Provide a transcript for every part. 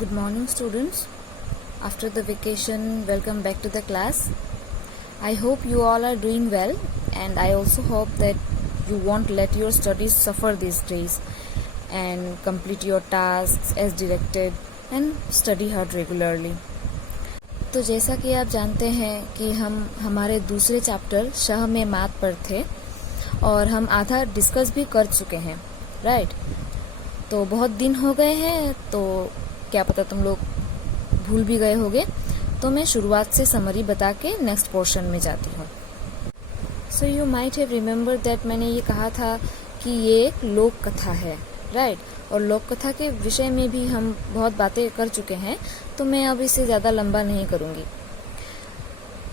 Good morning, students. After the vacation, welcome back to the class. I hope you all are doing well, and I also hope that you won't let your studies suffer these days and complete your tasks as directed and study hard regularly. तो जैसा कि आप जानते हैं कि हम हमारे दूसरे चैप्टर शह में मात पर थे और हम आधा डिस्कस भी कर चुके हैं, राइट? तो बहुत दिन हो गए हैं, तो क्या पता तुम लोग भूल भी गए होगे, तो मैं शुरुआत से समरी बता के नेक्स्ट पोर्शन में जाती हूँ. So you might have remember that मैंने ये कहा था कि ये एक लोक कथा है, राइट? और लोक कथा के विषय में भी हम बहुत बातें कर चुके हैं, तो मैं अब इसे ज़्यादा लंबा नहीं करूँगी.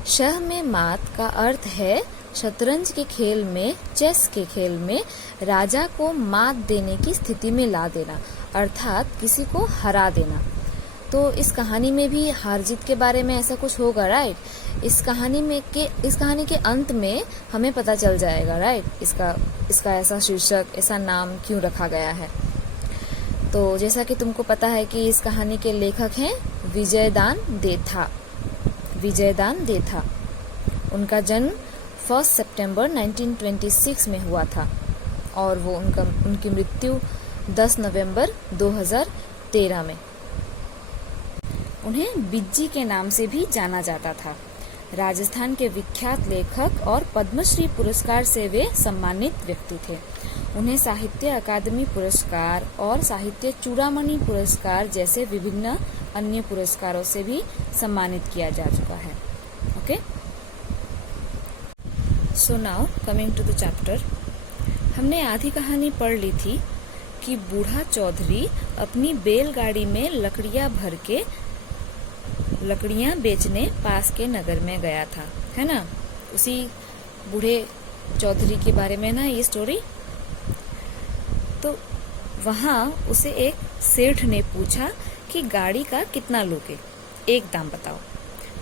शह में मात का अर्थ है शतरंज के खेल में, चेस के खेल में राजा को मात देने की स्थिति में ला देना, अर्थात किसी को हरा देना. तो इस कहानी में भी हार जीत के बारे में ऐसा कुछ होगा, राइट? इस कहानी के अंत में हमें पता चल जाएगा, राइट? इसका ऐसा शीर्षक, ऐसा नाम क्यों रखा गया है. तो जैसा कि तुमको पता है कि इस कहानी के लेखक हैं विजयदान देथा. उनका जन्म 1 सितंबर 1926 में हुआ था और वो उनकी मृत्यु 10 नवंबर 2013 में. उन्हें बिज्जी के नाम से भी जाना जाता था. राजस्थान के विख्यात लेखक और पद्मश्री पुरस्कार से वे सम्मानित व्यक्ति थे. उन्हें साहित्य अकादमी पुरस्कार और साहित्य चूड़ामणि पुरस्कार जैसे विभिन्न अन्य पुरस्कारों से भी सम्मानित किया जा चुका है. Okay, so now coming to the chapter. हमने आधी कहानी पढ़ ली थी कि बूढ़ा चौधरी अपनी बैलगाड़ी में लकड़ियां भर के लकड़ियां बेचने पास के नगर में गया था, है ना? उसी बूढ़े चौधरी के बारे में ना ये स्टोरी. तो वहाँ उसे एक सेठ ने पूछा कि गाड़ी का कितना लोगे, एक दाम बताओ.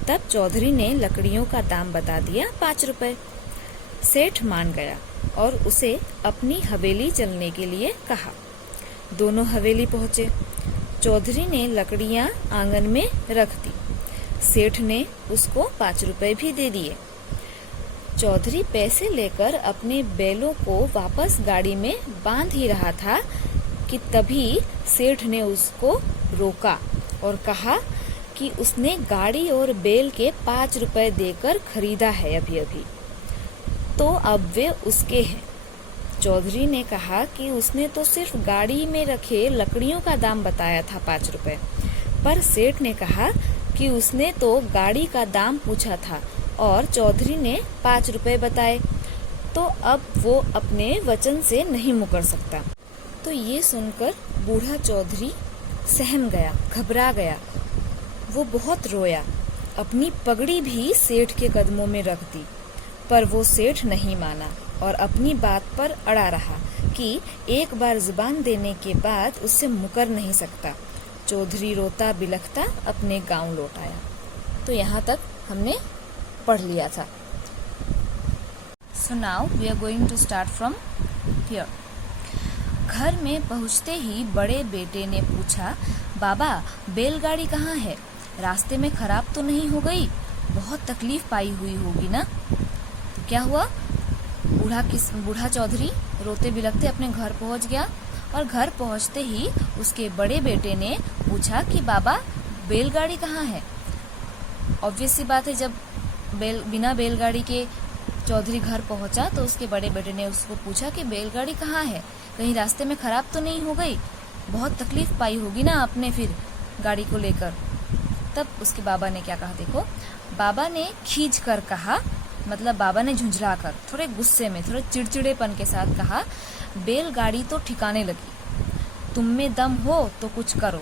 तब चौधरी ने लकड़ियों का दाम बता दिया 5 रुपए. सेठ मान गया और उसे अपनी हवेली चलने के लिए कहा. दोनों हवेली पहुंचे. चौधरी ने लकड़ियां आंगन में रख दी. सेठ ने उसको 5 रुपए भी दे दिए. चौधरी पैसे लेकर अपने बैलों को वापस गाड़ी में बांध ही रहा था कि तभी सेठ ने उसको रोका और कहा कि उसने गाड़ी और बैल के 5 रुपए देकर खरीदा है अभी, तो अब वे उसके हैं. चौधरी ने कहा कि उसने तो सिर्फ गाड़ी में रखे लकड़ियों का दाम बताया था 5 रुपए, पर सेठ ने कहा कि उसने तो गाड़ी का दाम पूछा था और चौधरी ने 5 रुपए बताए, तो अब वो अपने वचन से नहीं मुकर सकता. तो ये सुनकर बूढ़ा चौधरी सहम गया, घबरा गया. वो बहुत रोया. अपनी पगड़ी भी सेठ के कदमों में रख दी, पर वो सेठ नहीं माना और अपनी बात पर अड़ा रहा कि एक बार जुबान देने के बाद उससे मुकर नहीं सकता. चौधरी रोता बिलखता अपने गांव लौट आया. तो यहाँ तक हमने पढ़ लिया था. So now we are going to start from here. घर में पहुँचते ही बड़े बेटे ने पूछा, बाबा बैलगाड़ी कहाँ है? रास्ते में खराब तो नहीं हो गई? बहुत तकलीफ पाई हुई होगी ना? तो क्या हुआ? बूढ़ा चौधरी रोते बिलखते अपने घर पहुंच गया और घर पहुंचते ही उसके बड़े बेटे ने पूछा कि बाबा बैलगाड़ी कहाँ है? ऑब्वियस सी बात है, जब बिना बैलगाड़ी के चौधरी घर पहुंचा तो उसके बड़े बेटे ने उसको पूछा कि बैलगाड़ी कहाँ है, कहीं रास्ते में खराब तो नहीं हो गई? बहुत तकलीफ पाई होगी ना आपने फिर गाड़ी को लेकर. तब उसके बाबा ने क्या कहा, देखो. बाबा ने खींच कर कहा, मतलब बाबा ने झुंझला कर, थोड़े गुस्से में, थोड़े चिड़चिड़ेपन के साथ कहा, बैलगाड़ी तो ठिकाने लगी. तुम में दम हो तो कुछ करो.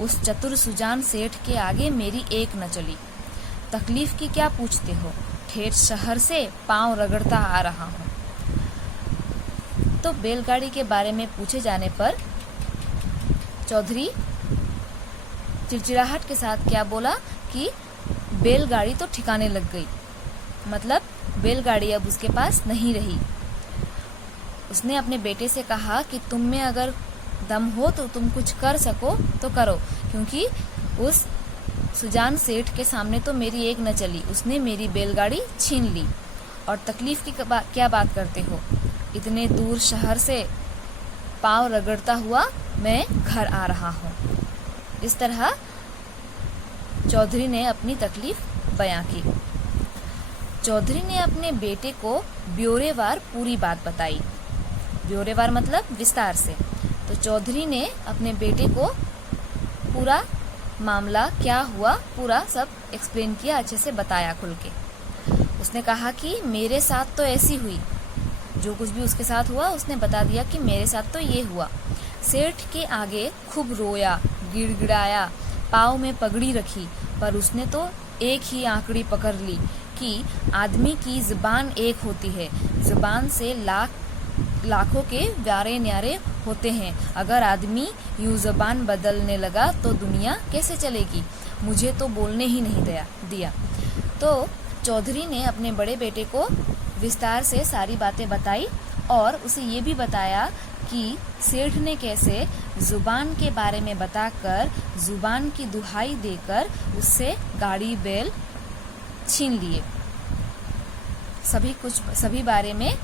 उस चतुर सुजान सेठ के आगे मेरी एक न चली. तकलीफ की क्या पूछते हो? ठेठ शहर से पांव रगड़ता आ रहा हूँ. तो बैलगाड़ी के बारे में पूछे जाने पर चौधरी चिड़चिड़ाहट के साथ क्या बोला कि बैलगाड़ी तो ठिकाने लग गई, मतलब बैलगाड़ी अब उसके पास नहीं रही. उसने अपने बेटे से कहा कि तुम में अगर दम हो तो तुम कुछ कर सको तो करो, क्योंकि उस सुजान सेठ के सामने तो मेरी एक न चली, उसने मेरी बैलगाड़ी छीन ली। और तकलीफ की क्या बात करते हो, इतने दूर शहर से पाँव रगड़ता हुआ मैं घर आ रहा हूँ। इस तरह चौधरी ने अपनी तकलीफ बयां की। चौधरी ने अपने बेटे को ब्यौरेवार पूरी बात बताई। ब्यौरेवार मतलब विस्तार से। तो चौधरी ने अपने बेटे को पूरा मामला क्या हुआ पूरा सब एक्सप्लेन किया, अच्छे से बताया खुल के। उसने कहा कि मेरे साथ तो ऐसी हुई, जो कुछ भी उसके साथ हुआ उसने बता दिया कि मेरे साथ तो ये हुआ। सेठ के आगे खूब रोया, गिड़गिड़ाया, पाँव में पगड़ी रखी, पर उसने तो एक ही आंकड़ी पकड़ ली कि आदमी की जुबान एक होती है, जुबान से लाखों के व्यारे न्यारे होते हैं। अगर आदमी यूं जुबान बदलने लगा तो दुनिया कैसे चलेगी। मुझे तो बोलने ही नहीं दिया। तो चौधरी ने अपने बड़े बेटे को विस्तार से सारी बातें बताई और उसे ये भी बताया कि सेठ ने कैसे जुबान के बारे में बताकर, जुबान की दुहाई देकर उससे गाड़ी बैल छीन लिए। सभी बारे में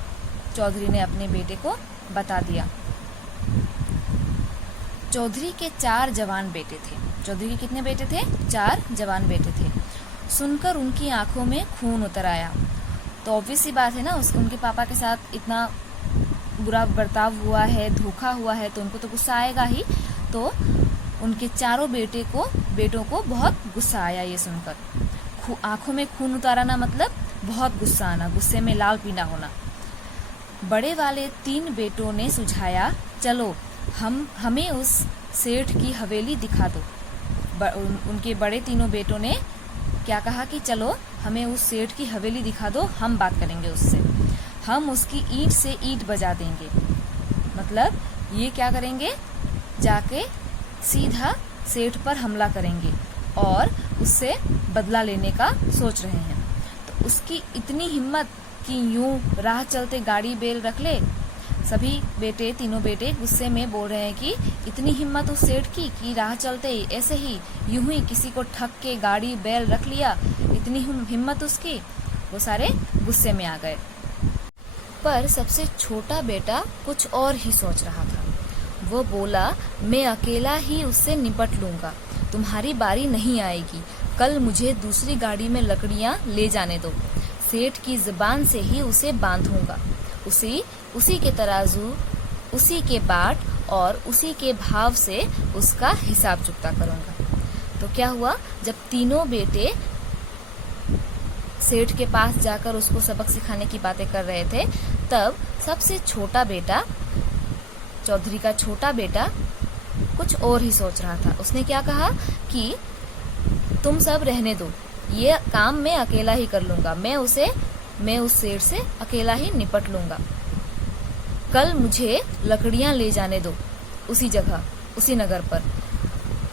चौधरी ने अपने बेटे को बता दिया। चौधरी के 4 जवान बेटे थे। चौधरी के कितने बेटे थे? 4 जवान बेटे थे। सुनकर उनकी आंखों में खून उतर आया। तो ऑब्वियस सी बात है ना, उनके पापा के साथ इतना बुरा बर्ताव हुआ है, धोखा हुआ है, तो उनको तो गुस्सा आएगा ही। तो उनके चारों बेटों को बहुत गुस्सा आया ये सुनकर। आंखों में खून उतारना मतलब बहुत गुस्सा आना, गुस्से में लाल पीला होना। बड़े वाले 3 बेटों ने सुझाया, चलो हमें उस सेठ की हवेली दिखा दो। उनके बड़े तीनों बेटों ने क्या कहा कि चलो हमें उस सेठ की हवेली दिखा दो, हम बात करेंगे उससे, हम उसकी ईंट से ईंट बजा देंगे। मतलब ये क्या करेंगे, जाके सीधा सेठ पर हमला करेंगे और उससे बदला लेने का सोच रहे हैं। तो उसकी इतनी हिम्मत कि यूं राह चलते गाड़ी बैल रख ले। सभी तीनों बेटे गुस्से में बोल रहे हैं कि इतनी हिम्मत उस सेठ की कि राह चलते ऐसे ही यूं ही किसी को ठग के गाड़ी बैल रख लिया, इतनी हिम्मत उसकी। वो सारे गुस्से में आ गए। पर सबसे छोटा बेटा कुछ और ही सोच रहा था। वो बोला, मैं अकेला ही उससे निपट लूंगा, तुम्हारी बारी नहीं आएगी। कल मुझे दूसरी गाड़ी में लकड़ियां ले जाने दो, सेठ की जुबान से ही उसे बांधूंगा। उसी के तराजू, उसी के बाट और उसी के भाव से उसका हिसाब चुकता करूंगा। तो क्या हुआ, जब तीनों बेटे सेठ के पास जाकर उसको सबक सिखाने की बातें कर रहे थे, तब सबसे छोटा बेटा, चौधरी का छोटा बेटा, कुछ और ही सोच रहा था। उसने क्या कहा कि तुम सब रहने दो, ये काम मैं अकेला ही कर लूंगा, मैं उस सेठ से अकेला ही निपट लूंगा। कल मुझे लकड़ियां ले जाने दो उसी जगह, उसी नगर पर,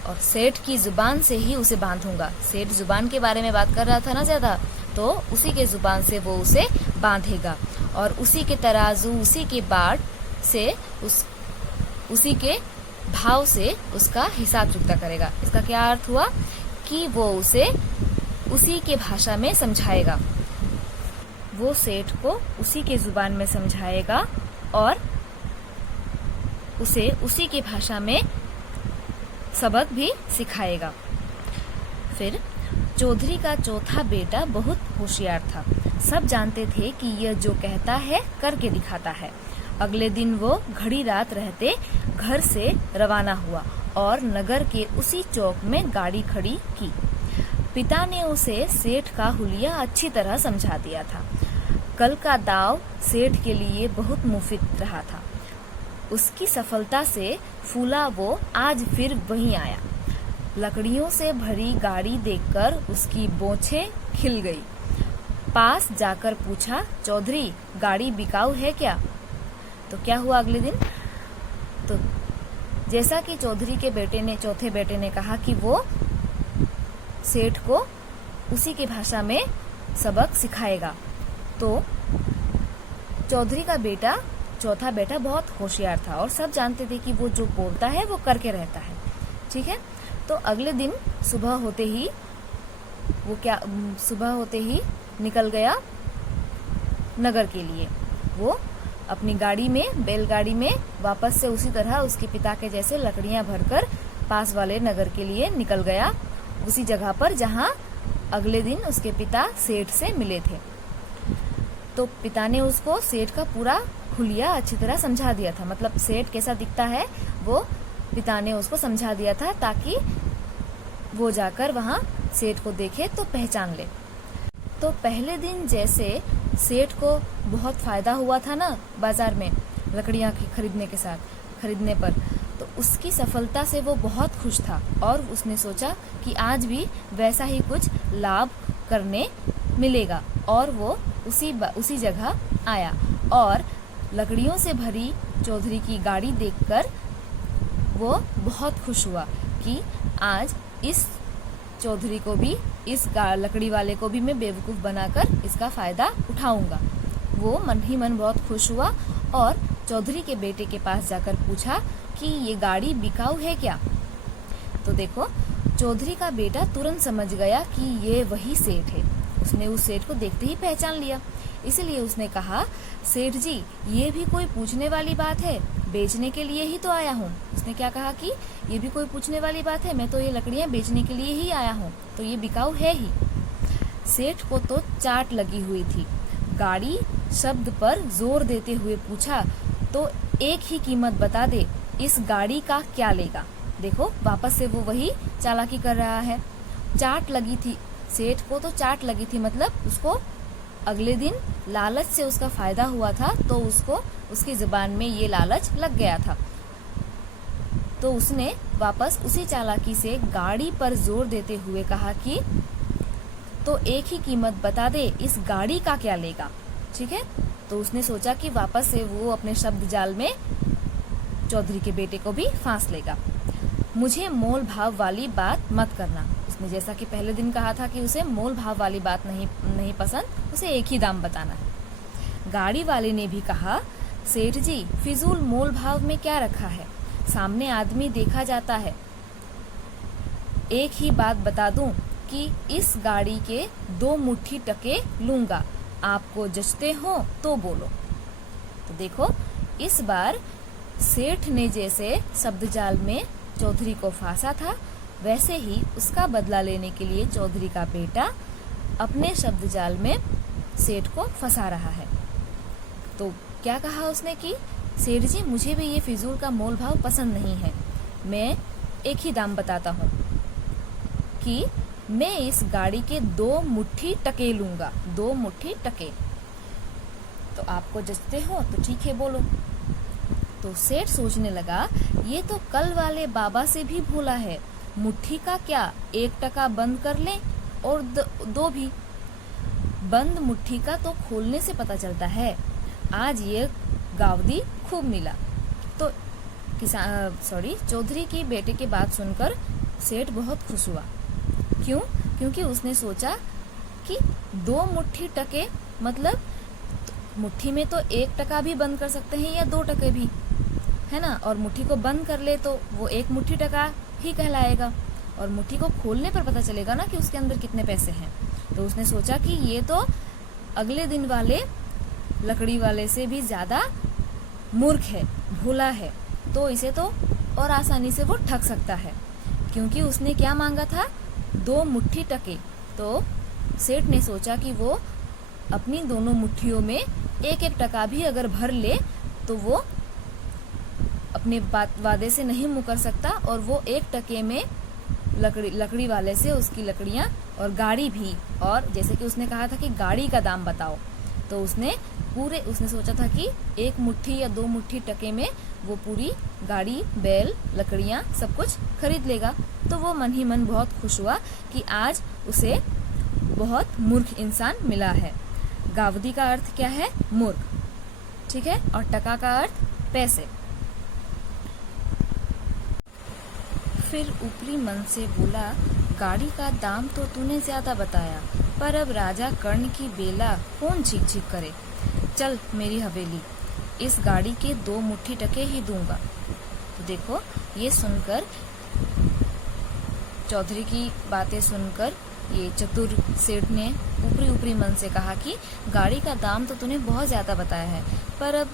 और सेठ की जुबान से ही उसे बांधूंगा। सेठ जुबान के बारे में बात कर रहा था ना ज्यादा, तो उसी के जुबान से वो उसे बांधेगा और उसी के तराजू, उसी के बाट से, उसी के भाव से उसका हिसाब चुकता करेगा। इसका क्या अर्थ हुआ कि वो उसे उसी के भाषा में समझाएगा, वो सेठ को उसी के जुबान में समझाएगा और उसे उसी की भाषा में सबक भी सिखाएगा। फिर चौधरी का चौथा बेटा बहुत होशियार था। सब जानते थे कि यह जो कहता है करके दिखाता है। अगले दिन वो घड़ी रात रहते घर से रवाना हुआ और नगर के उसी चौक में गाड़ी खड़ी की। पिता ने उसे सेठ का हुलिया अच्छी तरह समझा दिया था। कल का दाव सेठ के लिए बहुत मुफीद रहा था। उसकी सफलता से फूला वो आज फिर वहीं आया। लकड़ियों से भरी गाड़ी देखकर उसकी बोछें खिल गई। पास जाकर पूछा, चौधरी गाड़ी बिकाऊ है क्या? तो क्या हुआ अगले दिन? तो जैसा कि चौधरी के चौथे बेटे ने कहा कि वो सेठ को उसी की भाषा में सबक सिखाएगा, तो चौधरी का चौथा बेटा बहुत होशियार था और सब जानते थे कि वो जो बोलता है वो करके रहता है। ठीक है, तो अगले दिन सुबह होते ही निकल गया नगर के लिए। वो अपनी गाड़ी में, बैलगाड़ी में वापस से उसी तरह उसके पिता के जैसे लकड़ियां भरकर पास वाले नगर के लिए निकल गया, उसी जगह पर जहां अगले दिन उसके पिता सेठ से मिले थे। तो पिता ने उसको सेठ का पूरा हुलिया अच्छी तरह समझा दिया था, मतलब सेठ कैसा दिखता है वो पिता ने उसको समझा दिया था, ताकि वो जाकर वहां सेठ को देखे तो पहचान ले। तो पहले दिन जैसे सेठ को बहुत फायदा हुआ था ना बाजार में लकड़ियां खरीदने पर, तो उसकी सफलता से वो बहुत खुश था और उसने सोचा कि आज भी वैसा ही कुछ लाभ करने मिलेगा। और वो उसी जगह आया और लकड़ियों से भरी चौधरी की गाड़ी देखकर वो बहुत खुश हुआ कि आज इस चौधरी को भी, इस लकड़ी वाले को भी मैं बेवकूफ बनाकर इसका फायदा उठाऊंगा। वो मन ही मन बहुत खुश हुआ और चौधरी के बेटे के पास जाकर पूछा कि ये गाड़ी बिकाऊ है क्या। तो देखो, चौधरी का बेटा तुरंत समझ गया कि ये वही सेठ है। उसने उस सेठ को देखते ही पहचान लिया, इसीलिए उसने कहा, सेठ जी ये भी कोई पूछने वाली बात है, बेचने के लिए ही तो आया हूँ। उसने क्या कहा कि ये भी कोई पूछने वाली बात है, मैं तो ये लकड़ियाँ बेचने के लिए ही आया हूँ, तो ये बिकाऊ है ही। सेठ को तो चाट लगी हुई थी। गाड़ी शब्द पर जोर देते हुए पूछा, तो एक ही कीमत बता दे, इस गाड़ी का क्या लेगा। देखो, वापस से वो वही चालाकी कर रहा है। चाट लगी थी सेठ को, तो चाट लगी थी मतलब उसको अगले दिन लालच से उसका फायदा हुआ था, तो उसको उसकी जुबान में ये लालच लग गया था। तो उसने वापस उसी चालाकी से गाड़ी पर जोर देते हुए कहा कि तो एक ही कीमत बता दे, इस गाड़ी का क्या लेगा। ठीक है, तो उसने सोचा कि वापस से वो अपने शब्द जाल में चौधरी के बेटे को भी फांस लेगा। मुझे मोल भाव वाली बात मत करना। उसने जैसा कि पहले दिन कहा था कि उसे मोल भाव वाली बात नहीं पसंद, उसे एक ही दाम बताना है। गाड़ी वाले ने भी कहा, सेठ जी फिजूल मोल भाव में क्या रखा है, सामने आदमी देखा जाता है। एक ही बात बता दूं कि इस गाड़ी के 2 मुट्ठी टके लूंगा, आपको जचते हो तो बोलो। तो देखो, इस बार सेठ ने जैसे शब्द जाल में चौधरी को फांसा था, वैसे ही उसका बदला लेने के लिए चौधरी का बेटा अपने शब्द जाल में सेठ को फंसा रहा है। तो क्या कहा उसने कि सेठ जी मुझे भी ये फिजूल का मोल भाव पसंद नहीं है, मैं एक ही दाम बताता हूँ कि मैं इस गाड़ी के 2 मुट्ठी टके लूंगा, 2 मुट्ठी टके। तो आपको जचते हो तो ठीक है बोलो। तो सेठ सोचने लगा, ये तो कल वाले बाबा से भी भूला है, मुट्ठी का क्या 1 टका बंद कर ले और 2 भी। बंद मुट्ठी का तो खोलने से पता चलता है। आज ये गावदी खूब मिला। तो चौधरी की बेटे की बात सुनकर सेठ बहुत खुश हुआ। क्यों? क्योंकि उसने सोचा कि 2 मुट्ठी टके मतलब मुट्ठी में तो 1 टका भी बंद कर सकते हैं या 2 टके भी, है ना। और मुट्ठी को बंद कर ले तो वो 1 मुट्ठी टका ही कहलाएगा, और मुट्ठी को खोलने पर पता चलेगा ना कि उसके अंदर कितने पैसे हैं। तो उसने सोचा कि ये तो अगले दिन वाले लकड़ी वाले से भी ज्यादा मूर्ख है, भोला है, तो इसे तो और आसानी से वो ठग सकता है। क्योंकि उसने क्या मांगा था, 2 मुट्ठी टके। तो सेठ ने सोचा कि वो अपनी दोनों मुट्ठियों में 1-1 टका भी अगर भर ले तो वो अपने वादे से नहीं मुकर सकता, और वो 1 टके में लकड़ी वाले से उसकी लकड़ियां और गाड़ी भी, और जैसे कि उसने कहा था कि गाड़ी का दाम बताओ, तो उसने सोचा था कि 1 मुट्ठी या 2 मुट्ठी टके में वो पूरी गाड़ी, बैल, लकड़ियां सब कुछ खरीद लेगा। तो वो मन ही मन बहुत खुश हुआ कि आज उसे बहुत मूर्ख इंसान मिला है। गावदी का अर्थ क्या है? मूर्ख, ठीक है, और टका का अर्थ पैसे। फिर ऊपरी मन से बोला, गाड़ी का दाम तो तूने ज्यादा बताया, पर अब राजा कर्ण की बेला कौन झिक झिक करे। चल मेरी हवेली, इस गाड़ी के 2 मुट्ठी टके ही दूंगा। तो देखो, ये सुनकर चौधरी की बातें सुनकर ये चतुर सेठ ने ऊपरी ऊपरी मन से कहा कि गाड़ी का दाम तो तूने बहुत ज्यादा बताया है, पर अब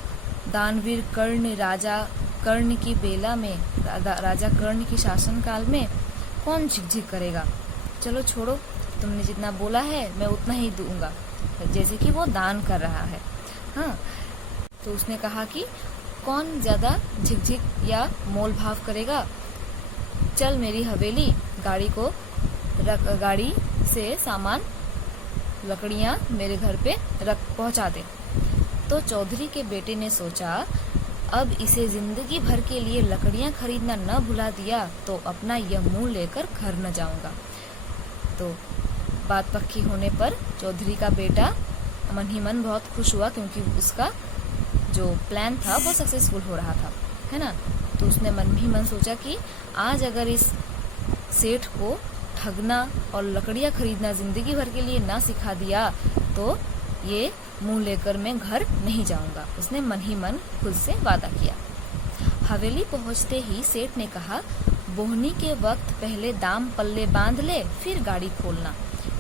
दानवीर कर्ण राजा कर्ण की बेला में राजा कर्ण की शासनकाल में कौन झिकझिक करेगा। चलो छोड़ो, तुमने जितना बोला है मैं उतना ही दूंगा, जैसे कि वो दान कर रहा है। हाँ, तो उसने कहा कि कौन ज्यादा झिकझिक या मोल भाव करेगा, चल मेरी हवेली, गाड़ी को गाड़ी से सामान लकड़ियां मेरे घर पे पहुंचा दे। तो चौधरी के बेटे ने सोचा, अब इसे जिंदगी भर के लिए लकड़ियां खरीदना न भुला दिया तो अपना यह मुंह लेकर घर न जाऊंगा। तो बात पक्की होने पर चौधरी का बेटा मन ही मन बहुत खुश हुआ, क्योंकि उसका जो प्लान था वो सक्सेसफुल हो रहा था, है ना। तो उसने मन ही मन सोचा कि आज अगर इस सेठ को ठगना और लकड़ियां खरीदना जिंदगी भर के लिए ना सिखा दिया तो ये मुंह लेकर मैं घर नहीं जाऊंगा। उसने मन ही मन खुद से वादा किया। हवेली पहुंचते ही सेठ ने कहा, बोहनी के वक्त पहले दाम पल्ले बांध ले, फिर गाड़ी खोलना।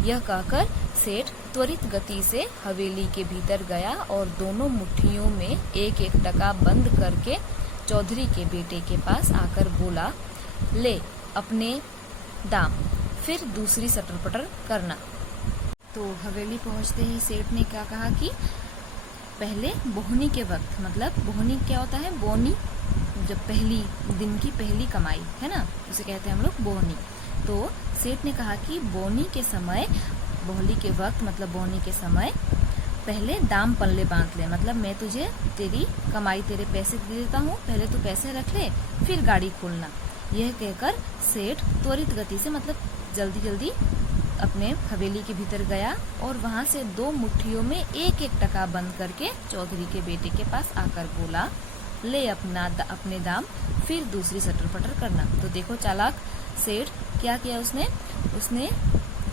यह कहकर सेठ त्वरित गति से हवेली के भीतर गया और दोनों मुट्ठियों में एक एक टका बंद करके चौधरी के बेटे के पास आकर बोला, ले अपने दाम, फिर दूसरी सटर पटर करना। तो हवेली पहुंचते ही सेठ ने क्या कहा कि पहले बोहनी के वक्त, मतलब बोहनी क्या होता है, बोनी, जब पहली दिन की पहली कमाई है ना, उसे कहते हैं हम लोग बोहनी। तो सेठ ने कहा कि बोनी के समय, बोहली के वक्त मतलब बोहनी के समय पहले दाम पल्ले बांध ले, मतलब मैं तुझे तेरी कमाई, तेरे पैसे दे देता हूँ, पहले तू पैसे रख ले, फिर गाड़ी खोलना। यह कहकर सेठ त्वरित गति से, मतलब जल्दी जल्दी अपने हवेली के भीतर गया और वहां से दो मुट्ठियों में एक एक टका बंद करके चौधरी के बेटे के पास आकर बोला, ले अपने दाम, फिर दूसरी सटर पटर करना। तो देखो चालाक सेठ क्या किया उसने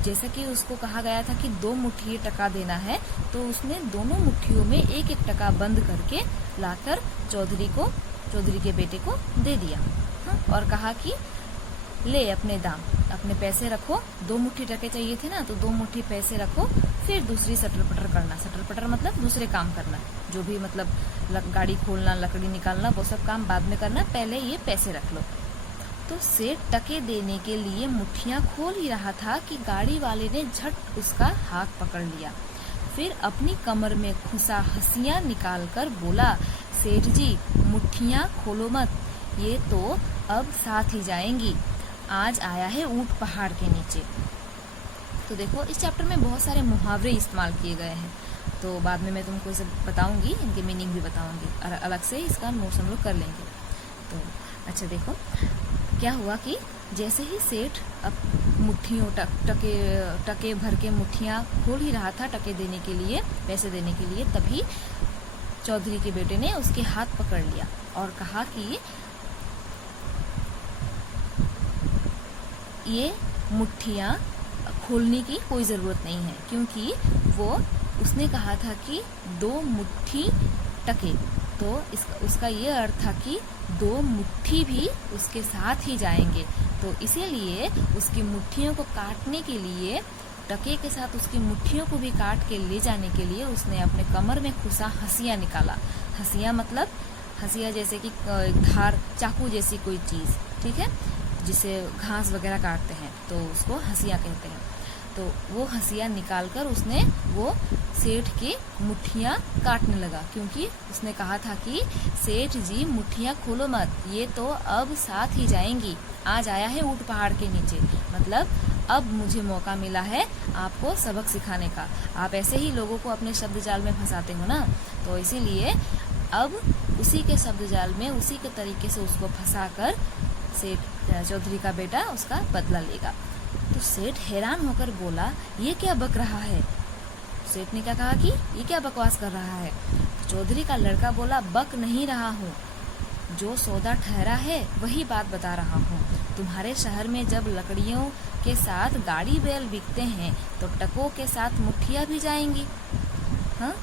जैसा कि उसको कहा गया था कि दो मुट्ठी टका देना है, तो उसने दोनों मुट्ठियों में एक एक टका बंद करके लाकर चौधरी के बेटे को दे दिया। हाँ, और कहा कि ले अपने दाम, अपने पैसे रखो, दो मुट्ठी टके चाहिए थे ना, तो दो मुट्ठी पैसे रखो, फिर दूसरी सटर पटर करना। सटर पटर मतलब दूसरे काम करना, जो भी मतलब गाड़ी खोलना, लकड़ी निकालना, वो सब काम बाद में करना, पहले ये पैसे रख लो। तो सेठ टके देने के लिए मुट्ठियां खोल ही रहा था कि गाड़ी वाले ने झट उसका हाथ पकड़ लिया, फिर अपनी कमर में खुसा हंसियां निकालकर बोला, सेठ जी मुट्ठियां खोलो मत, ये तो अब साथ ही जाएंगी, आज आया है ऊंट पहाड़ के नीचे। तो देखो इस चैप्टर में बहुत सारे मुहावरे इस्तेमाल किए गए हैं, तो बाद में मैं तुमको इसे बताऊंगी, इनके मीनिंग भी बताऊंगी और अलग से इसका नोट्स हम लोग कर लेंगे। तो अच्छा देखो क्या हुआ कि जैसे ही सेठ अब मुट्ठियों टके भर के मुट्ठियां खोल ही रहा था टके देने के लिए, पैसे देने के लिए, तभी चौधरी के बेटे ने उसके हाथ पकड़ लिया और कहा कि ये मुट्ठियां खोलने की कोई जरूरत नहीं है, क्योंकि उसने कहा था कि दो मुट्ठी टके, तो उसका ये अर्थ था कि दो मुट्ठी भी उसके साथ ही जाएंगे। तो इसीलिए उसकी मुट्ठियों को काटने के लिए, टके के साथ उसकी मुट्ठियों को भी काट के ले जाने के लिए उसने अपने कमर में खुसा हंसिया निकाला। हंसिया मतलब हंसिया जैसे कि धार, चाकू जैसी कोई चीज, ठीक है, जिसे घास वगैरह काटते हैं तो उसको हंसिया कहते हैं। तो वो हंसिया निकालकर उसने वो सेठ की मुट्ठियां काटने लगा, क्योंकि उसने कहा था कि सेठ जी मुट्ठियां खोलो मत, ये तो अब साथ ही जाएंगी, आज आया है ऊंट पहाड़ के नीचे, मतलब अब मुझे मौका मिला है आपको सबक सिखाने का। आप ऐसे ही लोगों को अपने शब्द जाल में फंसाते हो ना, तो इसीलिए अब उसी के शब्द जाल में, उसी के तरीके से उसको फंसाकर सेठ चौधरी का बेटा उसका बदला लेगा। तो सेठ हैरान होकर बोला, ये क्या बक रहा है। सेठ ने क्या कहा कि ये क्या बकवास कर रहा है। चौधरी का लड़का बोला, बक नहीं रहा हूँ, जो सौदा ठहरा है वही बात बता रहा हूँ। तुम्हारे शहर में जब लकड़ियों के साथ गाड़ी बैल बिकते हैं तो टकों के साथ मुट्ठियां भी जाएंगी। हाँ,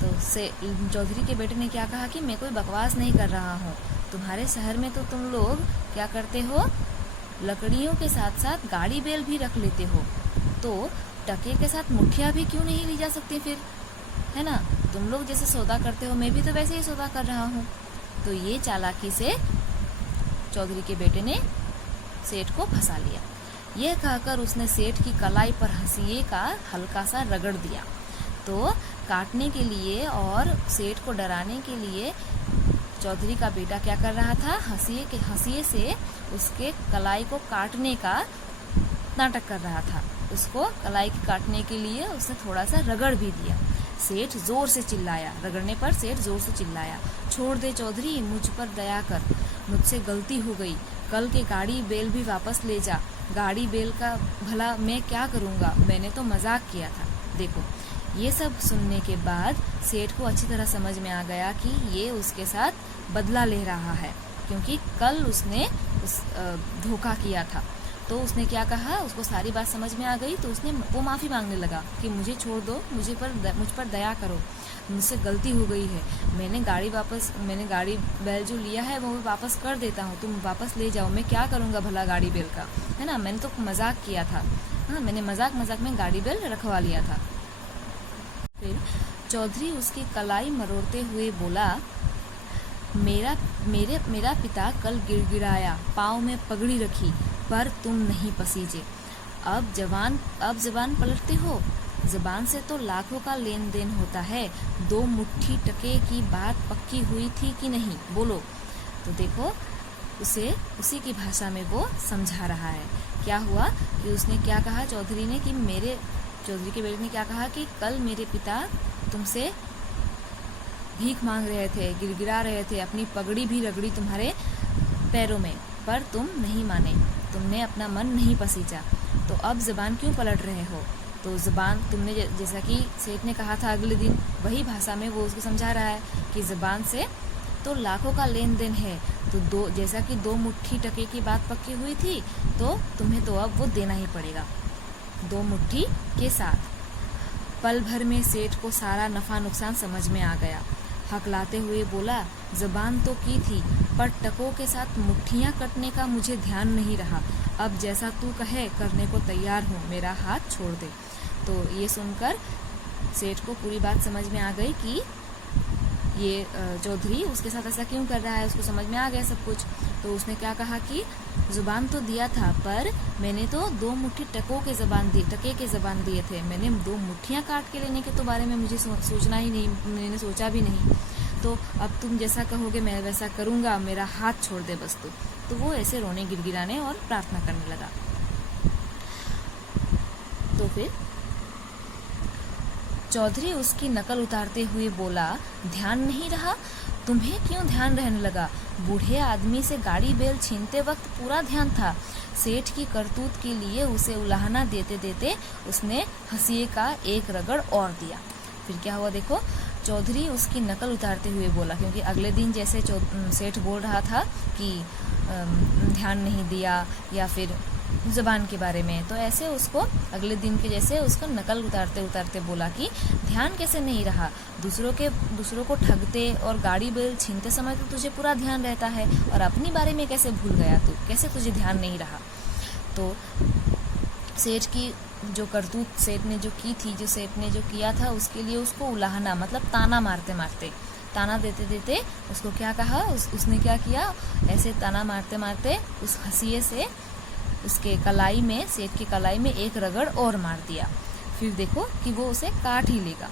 तो चौधरी के बेटे ने क्या कहा कि मैं कोई बकवास नहीं कर रहा हूँ, तुम्हारे शहर में तो तुम लोग क्या करते हो, लकड़ियों के साथ साथ गाड़ी बैल भी रख लेते हो, तो टके के साथ मुठिया भी क्यों नहीं ली जा सकती फिर, है ना? तुम लोग जैसे सौदा करते हो, मैं भी तो वैसे ही सौदा कर रहा हूँ। तो ये चालाकी से चौधरी के बेटे ने सेठ को फंसा लिया। यह कहकर उसने सेठ की कलाई पर हंसिए का हल्का सा रगड़ दिया। तो काटने के लिए और सेठ को डराने के लिए चौधरी का बेटा क्या कर रहा था, हंसिए से उसके कलाई को काटने का नाटक कर रहा था। उसको कलाई की काटने के लिए उसने थोड़ा सा रगड़ भी दिया। सेठ जोर से चिल्लाया, रगड़ने पर सेठ जोर से चिल्लाया, छोड़ दे चौधरी, मुझ पर दया कर, मुझसे गलती हो गई, कल के गाड़ी बैल भी वापस ले जा। गाड़ी बैल का भला मैं क्या करूँगा, मैंने तो मजाक किया था। देखो, ये सब सुनने के बाद सेठ को अच्छी तरह समझ में आ गया कि ये उसके साथ बदला ले रहा है, क्योंकि कल उसने धोखा किया था। तो उसने क्या कहा, उसको सारी बात समझ में आ गई, तो उसने वो माफ़ी मांगने लगा कि मुझे छोड़ दो, मुझ पर दया करो, मुझसे गलती हो गई है, मैंने गाड़ी बैल जो लिया है वो वापस कर देता हूँ, तुम वापस ले जाओ, मैं क्या करूँगा भला गाड़ी बैल का, है ना? मैंने तो मजाक किया था, हाँ, मैंने मजाक में गाड़ी बैल रखवा लिया था। फिर चौधरी उसकी कलाई मरोड़ते हुए बोला, मेरा पिता कल गिड़गिड़ाया, पाँव में पगड़ी रखी, पर तुम नहीं पसीजे। अब जबान पलटते हो, जबान से तो लाखों का लेन देन होता है, 2 मुट्ठी टके की बात पक्की हुई थी कि नहीं, बोलो। तो देखो, उसी की भाषा में वो समझा रहा है। क्या हुआ कि उसने क्या कहा चौधरी के बेटे ने क्या कहा कि कल मेरे पिता तुमसे भीख मांग रहे थे, गिड़गिड़ा रहे थे, अपनी पगड़ी भी रगड़ी तुम्हारे पैरों में, पर तुम नहीं माने, तुमने अपना मन नहीं पसीजा, तो अब ज़बान क्यों पलट रहे हो? तो ज़बान तुमने जैसा कि सेठ ने कहा था अगले दिन, वही भाषा में वो उसको समझा रहा है कि ज़बान से तो लाखों का लेन देन है, तो जैसा कि 2 मुट्ठी टके की बात पक्की हुई थी, तो तुम्हें तो अब वो देना ही पड़ेगा 2 मुट्ठी के साथ। पल भर में सेठ को सारा नफा नुकसान समझ में आ गया। हकलाते हुए बोला, ज़बान तो की थी, पर टकों के साथ मुट्ठियाँ कटने का मुझे ध्यान नहीं रहा, अब जैसा तू कहे करने को तैयार हूँ, मेरा हाथ छोड़ दे। तो ये सुनकर सेठ को पूरी बात समझ में आ गई कि ये चौधरी उसके साथ ऐसा क्यों कर रहा है, उसको समझ में आ गया सब कुछ। तो उसने क्या कहा कि ज़ुबान तो दिया था, पर मैंने तो 2 मुट्ठी टके के ज़बान दिए थे, मैंने 2 मुट्ठियाँ काट के लेने के तो बारे में मुझे सोचना ही नहीं, मैंने सोचा भी नहीं। तो अब तुम जैसा कहोगे मैं वैसा करूँगा, मेरा हाथ छोड़ दे बस तू। तो वो ऐसे रोने गिड़गिड़ाने और प्रार्थना करने लगा। तो फिर चौधरी उसकी नकल उतारते हुए बोला, ध्यान नहीं रहा? तुम्हें क्यों ध्यान रहने लगा? बूढ़े आदमी से गाड़ी बैल छीनते वक्त पूरा ध्यान था। सेठ की करतूत के लिए उसे उलाहना देते देते उसने हंसिए का एक रगड़ और दिया। फिर क्या हुआ देखो, चौधरी उसकी नकल उतारते हुए बोला, क्योंकि अगले दिन जैसे सेठ बोल रहा था कि ध्यान नहीं दिया या फिर ज़बान के बारे में, तो ऐसे उसको अगले दिन के जैसे उसको नकल उतारते उतारते बोला कि ध्यान कैसे नहीं रहा, दूसरों को ठगते और गाड़ी बैल छीनते समय तो तुझे पूरा ध्यान रहता है, और अपनी बारे में कैसे भूल गया तू, कैसे तुझे ध्यान नहीं रहा। तो सेठ की जो करतूत सेठ ने जो की थी, जो सेठ ने जो किया था, उसके लिए उसको उलाहना मतलब ताना ताना देते देते उसको क्या कहा, उसने क्या किया, ऐसे ताना मारते मारते उस हंसिए से उसके कलाई में, सेठ की कलाई में एक रगड़ और मार दिया। फिर देखो कि वो उसे काट ही लेगा।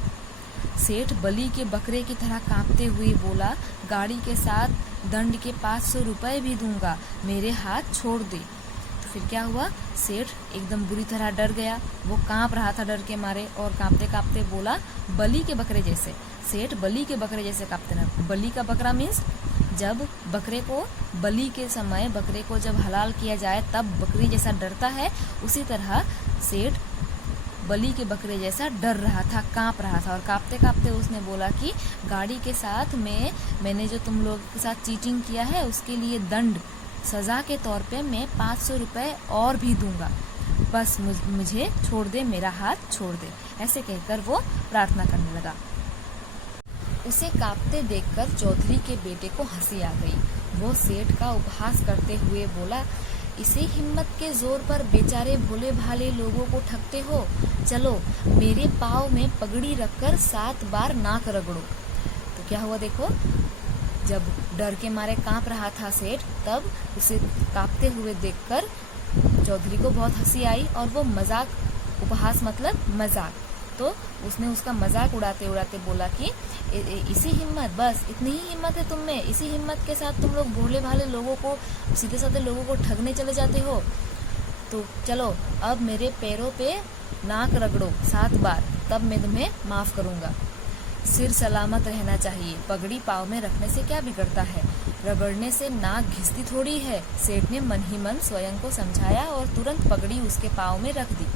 सेठ बलि के बकरे की तरह कांपते हुए बोला, गाड़ी के साथ दंड के 500 रुपए भी दूंगा, मेरे हाथ छोड़ दे। तो फिर क्या हुआ, सेठ एकदम बुरी तरह डर गया, वो कांप रहा था डर के मारे, और कांपते कांपते बोला, बलि के बकरे जैसे। सेठ बलि के बकरे जैसे कांपते रहा। बलि का बकरा मीन्स जब बकरे को बलि के समय बकरे को जब हलाल किया जाए तब बकरी जैसा डरता है, उसी तरह सेठ बलि के बकरे जैसा डर रहा था, कांप रहा था। और कांपते कांपते उसने बोला कि गाड़ी के साथ मैंने जो तुम लोग के साथ चीटिंग किया है उसके लिए दंड सजा के तौर पे मैं 500 रुपए और भी दूंगा, बस मुझे छोड़ दे, मेरा हाथ छोड़ दे। ऐसे कहकर वो प्रार्थना करने लगा। उसे कांपते देखकर चौधरी के बेटे को हंसी आ गई। वो सेठ का उपहास करते हुए बोला, इसी हिम्मत के जोर पर बेचारे भोले भाले लोगों को ठगते हो। चलो मेरे पाँव में पगड़ी रखकर 7 बार नाक रगड़ो। तो क्या हुआ देखो, जब डर के मारे कांप रहा था सेठ, तब उसे कांपते हुए देखकर चौधरी को बहुत हंसी आई और वो मजाक, उपहास मतलब मजाक, तो उसने उसका मजाक उड़ाते उड़ाते बोला कि इसी हिम्मत, बस इतनी ही हिम्मत है तुम में, इसी हिम्मत के साथ तुम लोग भोले भाले लोगों को, सीधे साधे लोगों को ठगने चले जाते हो। तो चलो अब मेरे पैरों पे नाक रगड़ो 7 बार, तब मैं तुम्हें माफ करूंगा। सिर सलामत रहना चाहिए, पगड़ी पाँव में रखने से क्या बिगड़ता है, रगड़ने से नाक घिसती थोड़ी है। सेठ ने मन ही मन स्वयं को समझाया और तुरंत पगड़ी उसके पाँव में रख दी,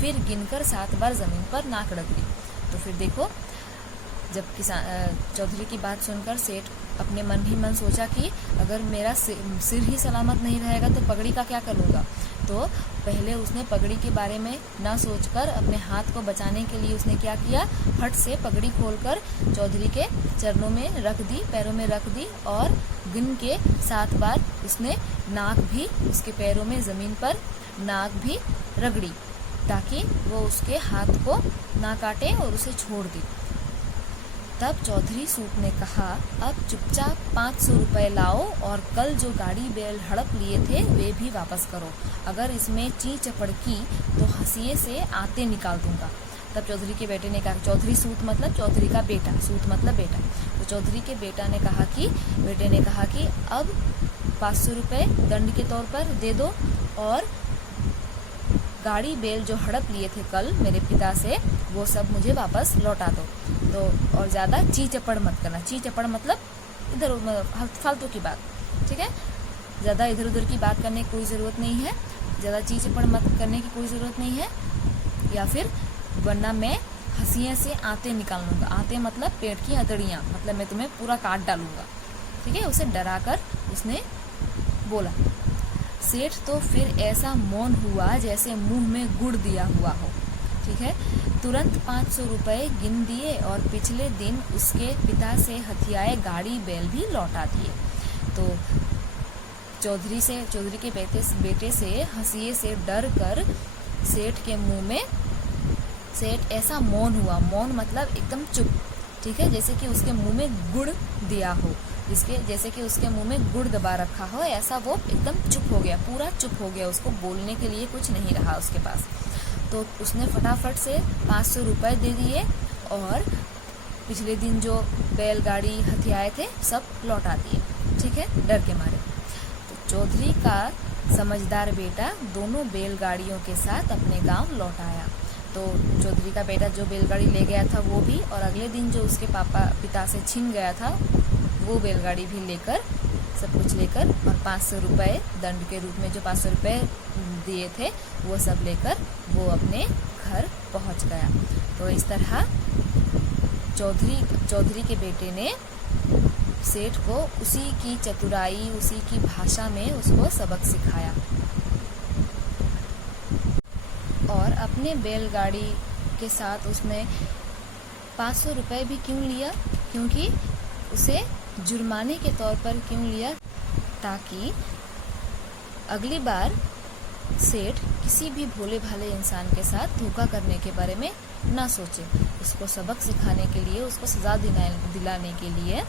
फिर गिनकर 7 बार जमीन पर नाक रगड़ी। तो फिर देखो, जब चौधरी की बात सुनकर सेठ अपने मन ही मन सोचा कि अगर मेरा सिर ही सलामत नहीं रहेगा तो पगड़ी का क्या करूँगा। तो पहले उसने पगड़ी के बारे में ना सोचकर अपने हाथ को बचाने के लिए उसने क्या किया, फट से पगड़ी खोलकर चौधरी के चरणों में रख दी, पैरों में रख दी और गिन के 7 बार उसने नाक भी, उसके पैरों में जमीन पर नाक भी रगड़ी, ताकि वो उसके हाथ को ना काटे और उसे छोड़ दी। तब चौधरी सूत ने कहा, अब चुपचाप 500 रुपए लाओ और कल जो गाड़ी बैल हड़प लिए थे वे भी वापस करो। अगर इसमें ची चपड़ की तो हंसिए से आते निकाल दूंगा। तब चौधरी के बेटे ने कहा, चौधरी सूत मतलब चौधरी का बेटा, सूत मतलब बेटा। तो चौधरी के बेटे ने कहा कि अब 500 रुपए दंड के तौर पर दे दो और गाड़ी बैल जो हड़प लिए थे कल मेरे पिता से, वो सब मुझे वापस लौटा दो। तो और ज़्यादा ची चपड़ मत करना। ची चपड़ मतलब इधर फालतू की बात, ठीक है। ज़्यादा इधर उधर की बात करने की कोई ज़रूरत नहीं है, ज़्यादा ची चपड़ मत करने की कोई ज़रूरत नहीं है, या फिर वरना मैं हंसिए से आते निकाल लूँगा। आते मतलब पेट की हथेलियाँ, मतलब मैं तुम्हें पूरा काट डालूंगा, ठीक है। उसे डराकर उसने बोला। सेठ तो फिर ऐसा मौन हुआ जैसे मुंह में गुड़ दिया हुआ हो, ठीक है। तुरंत 500 रुपए गिन दिए और पिछले दिन उसके पिता से हथियाए गाड़ी बैल भी लौटा दिए। तो चौधरी के बेटे से हंसिए से डर कर सेठ के मुंह में सेठ ऐसा मौन हुआ, मौन मतलब एकदम चुप, ठीक है, जैसे कि उसके मुंह में गुड़ दिया हो, जैसे कि उसके मुंह में गुड़ दबा रखा हो, ऐसा वो एकदम चुप हो गया, पूरा चुप हो गया, उसको बोलने के लिए कुछ नहीं रहा उसके पास। तो उसने फटाफट से 500 रुपए दे दिए और पिछले दिन जो बैलगाड़ी हथियाए थे सब लौटा दिए, ठीक है, डर के मारे। तो चौधरी का समझदार बेटा दोनों बैलगाड़ियों के साथ अपने गांव लौट आया। तो चौधरी का बेटा जो बैलगाड़ी ले गया था वो भी, और अगले दिन जो उसके पिता से छीन गया था वो बैलगाड़ी भी लेकर, सब कुछ लेकर, और 500 रुपए दंड के रूप में जो 500 रुपए दिए थे वो सब लेकर वो अपने घर पहुंच गया। तो इस तरह चौधरी के बेटे ने सेठ को उसी की चतुराई, उसी की भाषा में उसको सबक सिखाया। और अपने बैलगाड़ी के साथ उसने 500 रुपए भी क्यों लिया, क्योंकि उसे जुर्माने के तौर पर क्यों लिया, ताकि अगली बार सेठ किसी भी भोले भाले इंसान के साथ धोखा करने के बारे में ना सोचे। उसको सबक सिखाने के लिए, उसको सजा दिलाने के लिए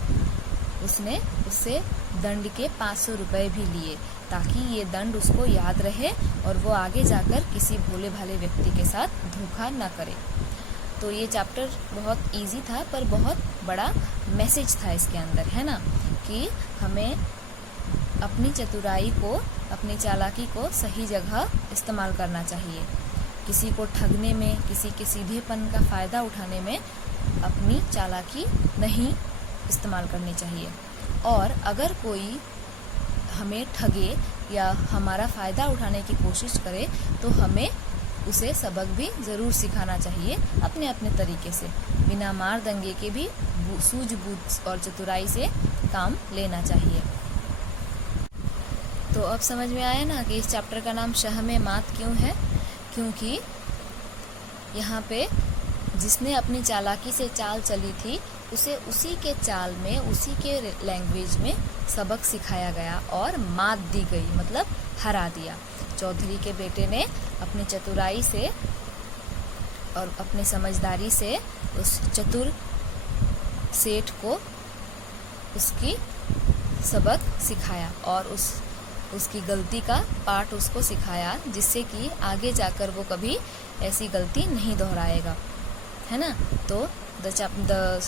उसने उससे दंड के 500 रुपए भी लिए, ताकि ये दंड उसको याद रहे और वो आगे जाकर किसी भोले भाले व्यक्ति के साथ धोखा ना करे। तो ये चैप्टर बहुत इजी था पर बहुत बड़ा मैसेज था इसके अंदर, है ना, कि हमें अपनी चतुराई को, अपनी चालाकी को सही जगह इस्तेमाल करना चाहिए। किसी को ठगने में, किसी के सीधेपन का फ़ायदा उठाने में अपनी चालाकी नहीं इस्तेमाल करनी चाहिए। और अगर कोई हमें ठगे या हमारा फ़ायदा उठाने की कोशिश करे तो हमें उसे सबक भी ज़रूर सिखाना चाहिए अपने अपने तरीके से, बिना मार दंगे के भी सूझबूझ और चतुराई से काम लेना चाहिए। तो अब समझ में आया ना कि इस चैप्टर का नाम शह में मात क्यों है, क्योंकि यहाँ पे जिसने अपनी चालाकी से चाल चली थी उसे उसी के चाल में, उसी के लैंग्वेज में सबक सिखाया गया और मात दी गई, मतलब हरा दिया। चौधरी के बेटे ने अपनी चतुराई से और अपनी समझदारी से उस चतुर सेठ को उसकी सबक सिखाया और उसकी गलती का पाठ उसको सिखाया, जिससे कि आगे जाकर वो कभी ऐसी गलती नहीं दोहराएगा, है ना। तो the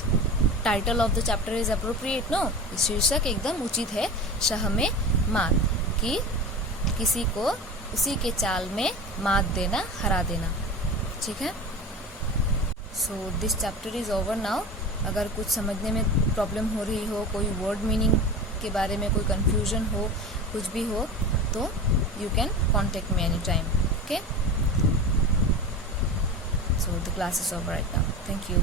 title of the chapter is appropriate, no, शीर्षक एकदम उचित है, शह में मात, कि किसी को उसी के चाल में मात देना, हरा देना, ठीक है। So this chapter is over now. अगर कुछ समझने में प्रॉब्लम हो रही हो, कोई वर्ड मीनिंग के बारे में कोई कंफ्यूजन हो, कुछ भी हो, तो you can contact me any time, okay. So the class is over right now, thank you.